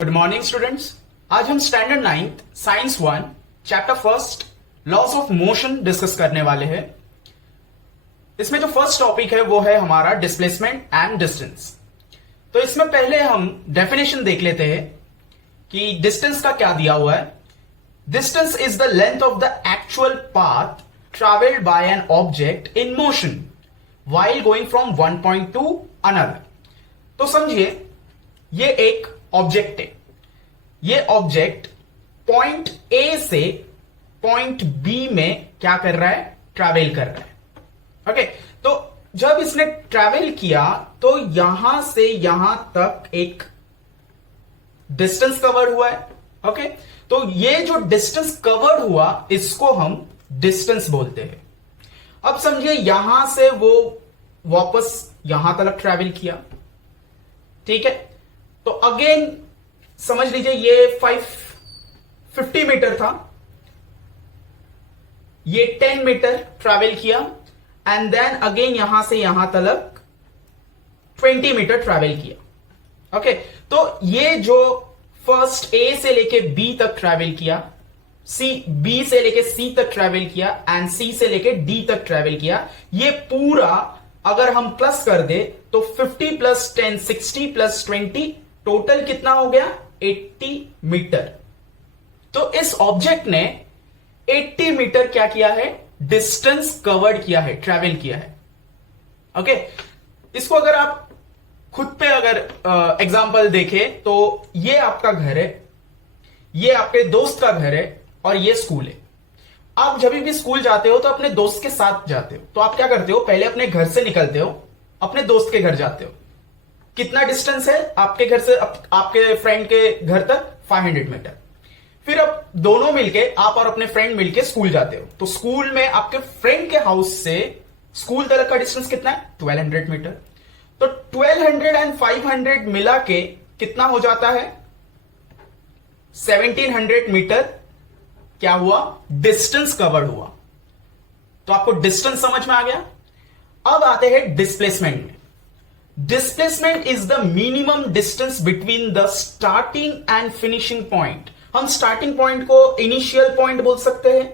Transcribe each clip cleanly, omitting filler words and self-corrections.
Good morning students. आज हम standard 9th science 1 chapter first loss of motion discuss करने वाले हैं। इसमें जो फर्स्ट टॉपिक है वो है हमारा डिस्प्लेसमेंट एंड डिस्टेंस। तो इसमें पहले हम डेफिनेशन देख लेते हैं कि डिस्टेंस का क्या दिया हुआ है। Distance is the length of the actual path travelled by an object in motion while going from one point two another. तो समझिए ये एक ऑब्जेक्ट है। ये ऑब्जेक्ट पॉइंट ए से पॉइंट बी में क्या कर रहा है, ट्रैवल कर रहा है। ओके, तो जब इसने ट्रैवल किया तो यहां से यहां तक एक डिस्टेंस कवर हुआ है। ओके, तो ये जो डिस्टेंस कवर हुआ इसको हम डिस्टेंस बोलते हैं। अब समझिए यहां से वो वापस यहां तक ट्रैवल किया, ठीक है। तो अगेन समझ लीजिए ये 550 मीटर था, ये 10 मीटर ट्रैवल किया एंड देन अगेन यहां से यहां तक 20 मीटर ट्रैवल किया। ओके, तो ये जो फर्स्ट ए से लेके बी तक ट्रैवल किया, बी से लेके सी तक ट्रैवल किया एंड सी से लेके डी तक ट्रैवल किया, ये पूरा अगर हम प्लस कर दे तो 50 प्लस 10 60 प्लस 20 टोटल कितना हो गया, 80 मीटर। तो इस ऑब्जेक्ट ने 80 मीटर क्या किया है, डिस्टेंस कवर्ड किया है, ट्रैवल किया है। ओके, इसको अगर आप खुद पे अगर एग्जांपल देखें तो ये आपका घर है, ये आपके दोस्त का घर है और ये स्कूल है। आप जब भी स्कूल जाते हो तो अपने दोस्त के साथ जाते हो, तो आप क्या करते हो, पहले अपने घर से निकलते हो, अपने दोस्त के घर जाते हो। कितना डिस्टेंस है आपके घर से आपके फ्रेंड के घर तक, 500 मीटर। फिर अब दोनों मिलके, आप और अपने फ्रेंड मिलके स्कूल जाते हो, तो स्कूल में आपके फ्रेंड के हाउस से स्कूल तक का डिस्टेंस कितना है, 1200 मीटर। तो 1200 एंड 500 मिला के कितना हो जाता है, 1700 मीटर क्या हुआ, डिस्टेंस कवर हुआ। तो आपको डिस्टेंस समझ में आ गया। अब आते हैं डिस्प्लेसमेंट में। Displacement is the minimum distance between the starting and finishing point. हम स्टार्टिंग पॉइंट को इनिशियल पॉइंट बोल सकते हैं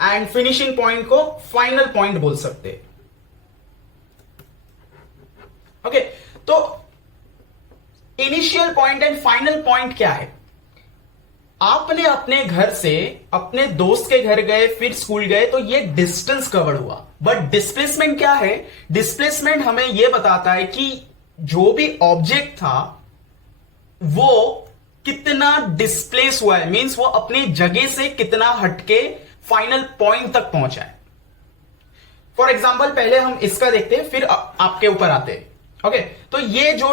एंड फिनिशिंग पॉइंट को फाइनल पॉइंट बोल सकते हैं। ओके, तो initial point and final point क्या है। आपने अपने घर से अपने दोस्त के घर गए, फिर स्कूल गए, तो ये डिस्टेंस कवर हुआ। बट डिस्प्लेसमेंट क्या है, डिस्प्लेसमेंट हमें यह बताता है कि जो भी ऑब्जेक्ट था वो कितना डिस्प्लेस हुआ है, मींस वो अपनी जगह से कितना हटके फाइनल पॉइंट तक पहुंचा है। फॉर एग्जाम्पल पहले हम इसका देखते हैं, फिर आपके ऊपर आते हैं। ओके, तो ये जो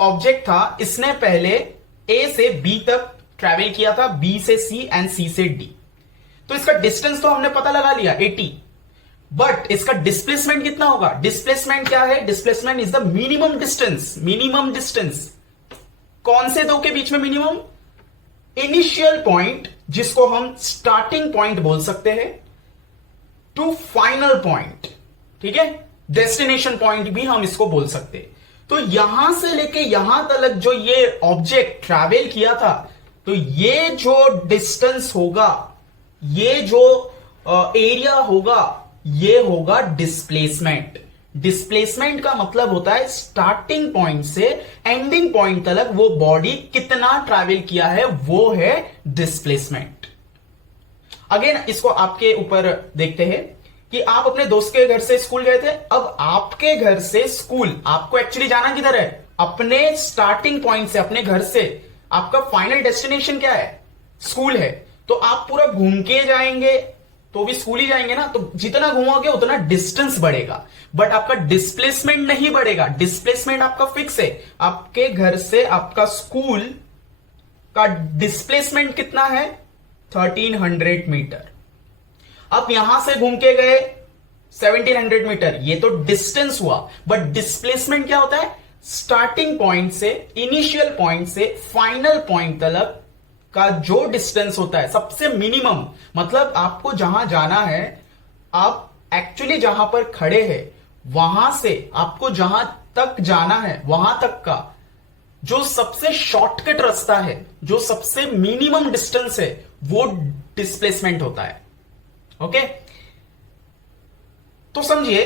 ऑब्जेक्ट था इसने पहले ए से बी तक ट्रैवल किया था, बी से सी एंड सी से डी। तो इसका डिस्टेंस तो हमने पता लगा लिया 80, बट इसका डिस्प्लेसमेंट कितना होगा। डिस्प्लेसमेंट क्या है, displacement is the minimum distance. Minimum distance कौन से दो के बीच में, मिनिमम इनिशियल पॉइंट जिसको हम स्टार्टिंग पॉइंट बोल सकते हैं टू फाइनल पॉइंट, ठीक है, डेस्टिनेशन पॉइंट भी हम इसको बोल सकते हैं। तो यहां से लेके यहां तक जो ये ऑब्जेक्ट ट्रैवल किया था, तो ये जो डिस्टेंस होगा, ये जो एरिया होगा, ये होगा डिस्प्लेसमेंट। डिस्प्लेसमेंट का मतलब होता है स्टार्टिंग पॉइंट से एंडिंग पॉइंट तक वो बॉडी कितना ट्रैवल किया है, वो है डिस्प्लेसमेंट। अगेन इसको आपके ऊपर देखते हैं कि आप अपने दोस्त के घर से स्कूल गए थे। अब आपके घर से स्कूल, आपको एक्चुअली जाना किधर है, अपने स्टार्टिंग पॉइंट से, अपने घर से आपका फाइनल डेस्टिनेशन क्या है, स्कूल है। तो आप पूरा घूम के जाएंगे तो भी स्कूल ही जाएंगे ना, तो जितना घूमोगे उतना डिस्टेंस बढ़ेगा, बट आपका डिस्प्लेसमेंट नहीं बढ़ेगा। डिस्प्लेसमेंट आपका फिक्स है। आपके घर से आपका स्कूल का डिस्प्लेसमेंट कितना है, 1300 मीटर। आप यहां से घूम के गए 1700 मीटर, ये तो डिस्टेंस हुआ, बट डिस्प्लेसमेंट क्या होता है, स्टार्टिंग पॉइंट से, इनिशियल पॉइंट से फाइनल पॉइंट तक का जो डिस्टेंस होता है, सबसे मिनिमम, मतलब आपको जहां जाना है, आप एक्चुअली जहां पर खड़े हैं वहां से आपको जहां तक जाना है वहां तक का जो सबसे शॉर्टकट रास्ता है, जो सबसे मिनिमम डिस्टेंस है, वो डिस्प्लेसमेंट होता है। ओके, तो समझिए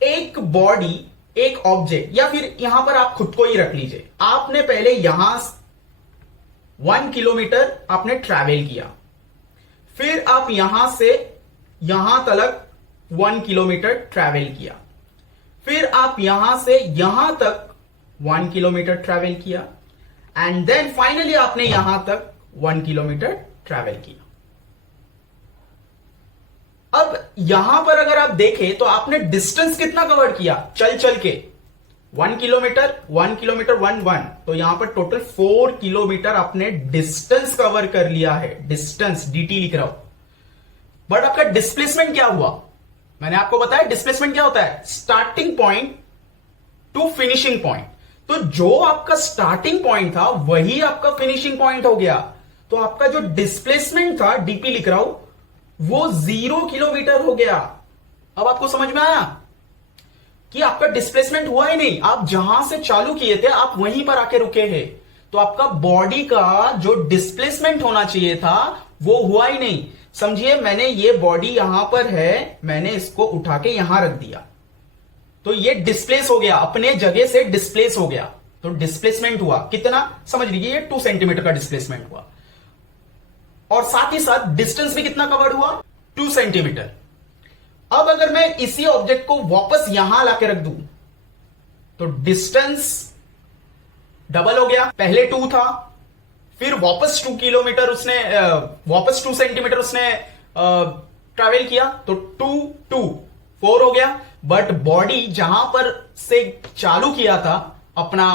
एक बॉडी, एक ऑब्जेक्ट, या फिर यहां पर आप खुद को ही रख लीजिए। आपने पहले यहां 1 किलोमीटर आपने ट्रैवल किया, फिर आप यहां से यहां तक 1 किलोमीटर ट्रैवल किया, फिर आप यहां से यहां तक 1 किलोमीटर ट्रैवल किया, एंड देन फाइनली आपने यहां तक 1 किलोमीटर ट्रैवल किया। अब यहां पर अगर आप देखें तो आपने डिस्टेंस कितना कवर किया चल चल के? 1 किलोमीटर, 1 किलोमीटर, 1 तो यहां पर टोटल 4 किलोमीटर आपने डिस्टेंस कवर कर लिया है। डिस्टेंस डीटी लिख रहा हूं, बट आपका डिस्प्लेसमेंट क्या हुआ? मैंने आपको बताया डिस्प्लेसमेंट क्या होता है, starting point two finishing point. तो जो आपका स्टार्टिंग पॉइंट था वही आपका फिनिशिंग पॉइंट हो गया। तो आपका जो डिस्प्लेसमेंट था, डीपी लिख रहा हूं, वो 0 किलोमीटर हो गया। अब आपको समझ में आया कि आपका डिस्प्लेसमेंट हुआ ही नहीं, आप जहां से चालू किए थे आप वहीं पर आके रुके हैं। तो आपका बॉडी का जो डिस्प्लेसमेंट होना चाहिए था वो हुआ ही नहीं। समझिए मैंने ये बॉडी यहां पर है, मैंने इसको उठा के यहां रख दिया, तो ये डिस्प्लेस हो गया, अपने जगह से डिस्प्लेस हो गया। तो डिस्प्लेसमेंट हुआ कितना, समझ लीजिए ये 2 सेंटीमीटर का डिस्प्लेसमेंट हुआ, और साथ ही साथ डिस्टेंस भी कितना कवर हुआ, 2 सेंटीमीटर। अब अगर मैं इसी ऑब्जेक्ट को वापस यहां लाके रख दूं तो डिस्टेंस डबल हो गया। पहले 2 था, फिर वापस 2 किलोमीटर उसने वापस 2 सेंटीमीटर उसने ट्रैवल किया, तो 2 4 हो गया। बट बॉडी जहां पर से चालू किया था अपना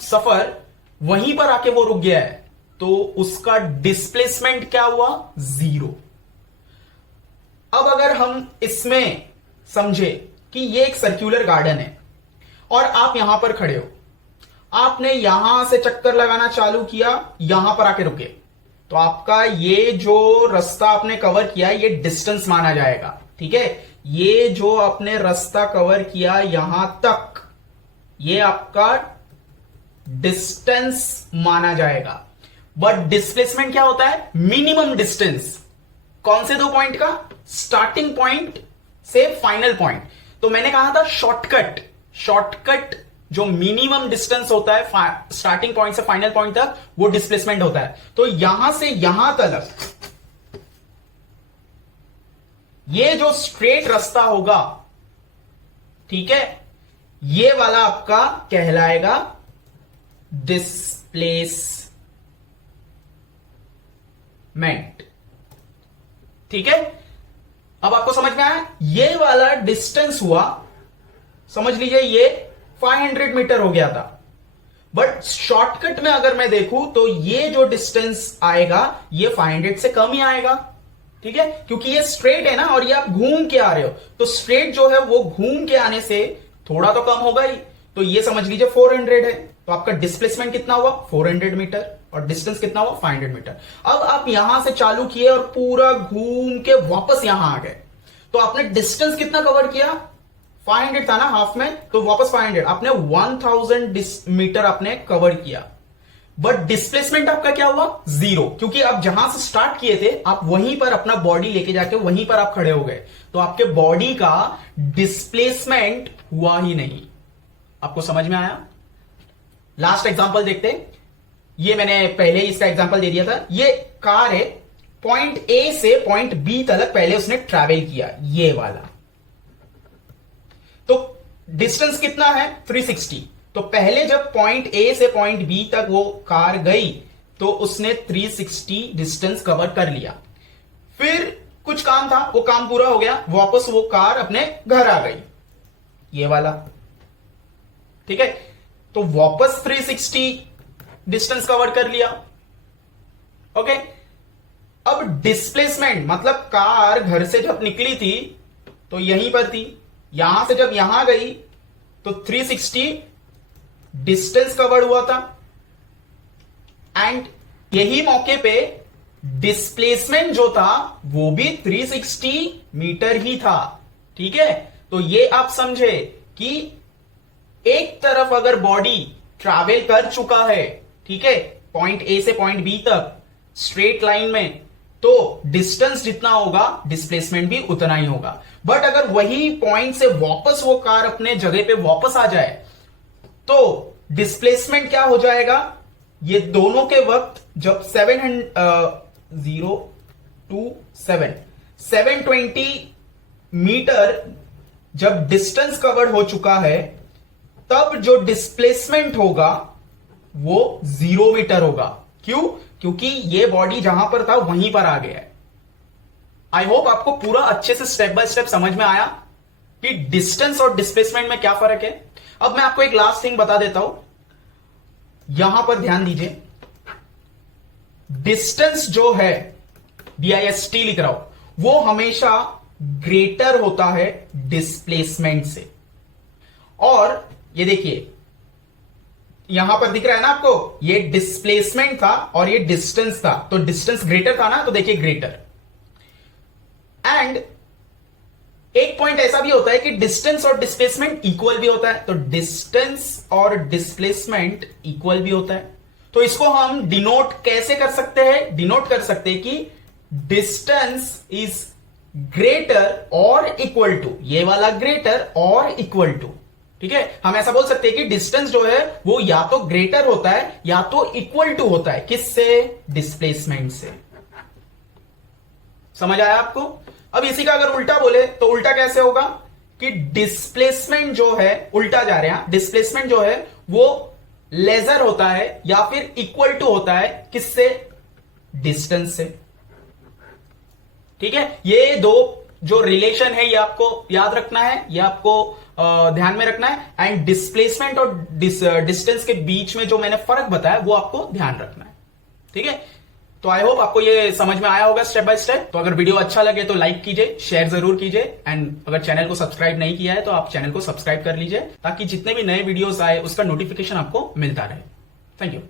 सफर, वहीं पर आके वो रुक गया है, तो उसका डिस्प्लेसमेंट क्या हुआ, 0। अब अगर हम इसमें समझे कि ये एक सर्कुलर गार्डन है और आप यहां पर खड़े हो, आपने यहां से चक्कर लगाना चालू किया, यहां पर आके रुके, तो आपका ये जो रास्ता आपने कवर किया ये डिस्टेंस माना जाएगा। ठीक है, ये जो आपने रास्ता कवर किया यहां तक, ये आपका डिस्टेंस माना जाएगा। बट डिस्प्लेसमेंट क्या होता है, मिनिमम डिस्टेंस। कौन से 2 पॉइंट का, स्टार्टिंग पॉइंट से फाइनल पॉइंट। तो मैंने कहा था शॉर्टकट जो मिनिमम डिस्टेंस होता है स्टार्टिंग पॉइंट से फाइनल पॉइंट तक, वो डिस्प्लेसमेंट होता है। तो यहां से यहां तक ये जो स्ट्रेट रास्ता होगा, ठीक है, ये वाला आपका कहलाएगा डिस्प्लेसमेंट। ठीक है, अब आपको समझ में आया, ये वाला डिस्टेंस हुआ, समझ लीजिए ये 500 मीटर हो गया था। बट शॉर्टकट में अगर मैं देखूं तो ये जो डिस्टेंस आएगा ये 500 से कम ही आएगा। ठीक है, क्योंकि ये स्ट्रेट है ना, और ये आप घूम के आ रहे हो, तो स्ट्रेट जो है वो घूम के आने से थोड़ा तो कम होगा ही। तो ये समझ लीजिए 400 है, तो आपका डिस्प्लेसमेंट कितना हुआ, 400 मीटर, और डिस्टेंस कितना हुआ, 500 मीटर। अब आप यहां से चालू किए और पूरा घूम के वापस यहां आ गए, तो आपने डिस्टेंस कितना कवर किया, 500 था ना हाफ में, तो वापस 500, आपने 1000 मीटर आपने कवर किया। बट डिस्प्लेसमेंट आपका क्या हुआ, 0, क्योंकि आप जहां से स्टार्ट किए थे आप वहीं पर अपना बॉडी लेके जाके वहीं पर आप खड़े हो गए, तो आपके बॉडी का डिस्प्लेसमेंट हुआ ही नहीं। आपको समझ में आया? लास्ट एग्जांपल देखते हैं। ये मैंने पहले ही इसका एग्जांपल दे दिया था। ये कार है, पॉइंट ए से पॉइंट बी तक पहले उसने ट्रैवल किया, ये वाला, तो डिस्टेंस कितना है, 360। तो पहले जब पॉइंट ए से पॉइंट बी तक वो कार गई तो उसने 360 डिस्टेंस कवर कर लिया। फिर कुछ काम था, वो काम पूरा हो गया, वापस वो कार अपने घर आ गई, ये वाला। ठीक है, तो वापस 360 डिस्टेंस कवर कर लिया। ओके, अब डिस्प्लेसमेंट मतलब कार घर से जब निकली थी तो यहीं पर थी, यहां से जब यहां गई तो 360 डिस्टेंस कवर्ड हुआ था, एंड यही मौके पे डिस्प्लेसमेंट जो था वो भी 360 मीटर ही था। ठीक है, तो ये आप समझे कि एक तरफ अगर बॉडी ट्रैवल कर चुका है, ठीक है, पॉइंट ए से पॉइंट बी तक स्ट्रेट लाइन में, तो डिस्टेंस जितना होगा डिस्प्लेसमेंट भी उतना ही होगा। बट अगर वही पॉइंट से वापस वो कार अपने जगह पे वापस आ जाए तो डिस्प्लेसमेंट क्या हो जाएगा, ये दोनों के वक्त जब 720 मीटर जब डिस्टेंस कवर्ड हो चुका है, तब जो डिस्प्लेसमेंट होगा वो 0 मीटर होगा। क्यों? क्योंकि ये बॉडी जहां पर था वहीं पर आ गया है। आई होप आपको पूरा अच्छे से स्टेप बाय स्टेप समझ में आया कि डिस्टेंस और डिस्प्लेसमेंट में क्या फर्क है। अब मैं आपको एक लास्ट थिंग बता देता हूं, यहां पर ध्यान दीजिए। डिस्टेंस जो है, DIST लिख रहा हूं, वो हमेशा ग्रेटर होता है डिस्प्लेसमेंट से। और ये देखिए यहां पर दिख रहा है ना आपको, ये डिस्प्लेसमेंट था और ये डिस्टेंस था, तो डिस्टेंस ग्रेटर था ना, तो देखिए ग्रेटर। एंड एक पॉइंट ऐसा भी होता है कि डिस्टेंस और डिस्प्लेसमेंट इक्वल भी होता है, तो डिस्टेंस और डिस्प्लेसमेंट इक्वल भी होता है। तो इसको हम डिनोट कैसे कर सकते हैं? डिनोट कर सकते हैं कि डिस्टेंस इज ग्रेटर और इक्वल टू, ये वाला ग्रेटर और इक्वल टू, ठीक है। हम ऐसा बोल सकते हैं कि डिस्टेंस जो है वो या तो ग्रेटर होता है या तो इक्वल टू होता है, किससे? डिस्प्लेसमेंट से। समझ आया आपको? अब इसी का अगर उल्टा बोले तो उल्टा कैसे होगा कि डिस्प्लेसमेंट जो है, उल्टा जा रहे हैं, डिस्प्लेसमेंट जो है वो लेजर होता है या फिर इक्वल टू होता है, किससे? डिस्टेंस से, ठीक है। ये दो जो रिलेशन है ये आपको याद रखना है, ये आपको ध्यान में रखना है। एंड डिस्प्लेसमेंट और डिस्टेंस के बीच में जो मैंने फर्क बताया वो आपको ध्यान रखना है, ठीक है। तो आई होप आपको ये समझ में आया होगा स्टेप बाय स्टेप। तो अगर वीडियो अच्छा लगे तो लाइक कीजिए, शेयर जरूर कीजिए, एंड अगर चैनल को सब्सक्राइब नहीं किया है तो आप चैनल को सब्सक्राइब कर लीजिए, ताकि जितने भी नए वीडियोस आए उसका नोटिफिकेशन आपको मिलता रहे। Thank you.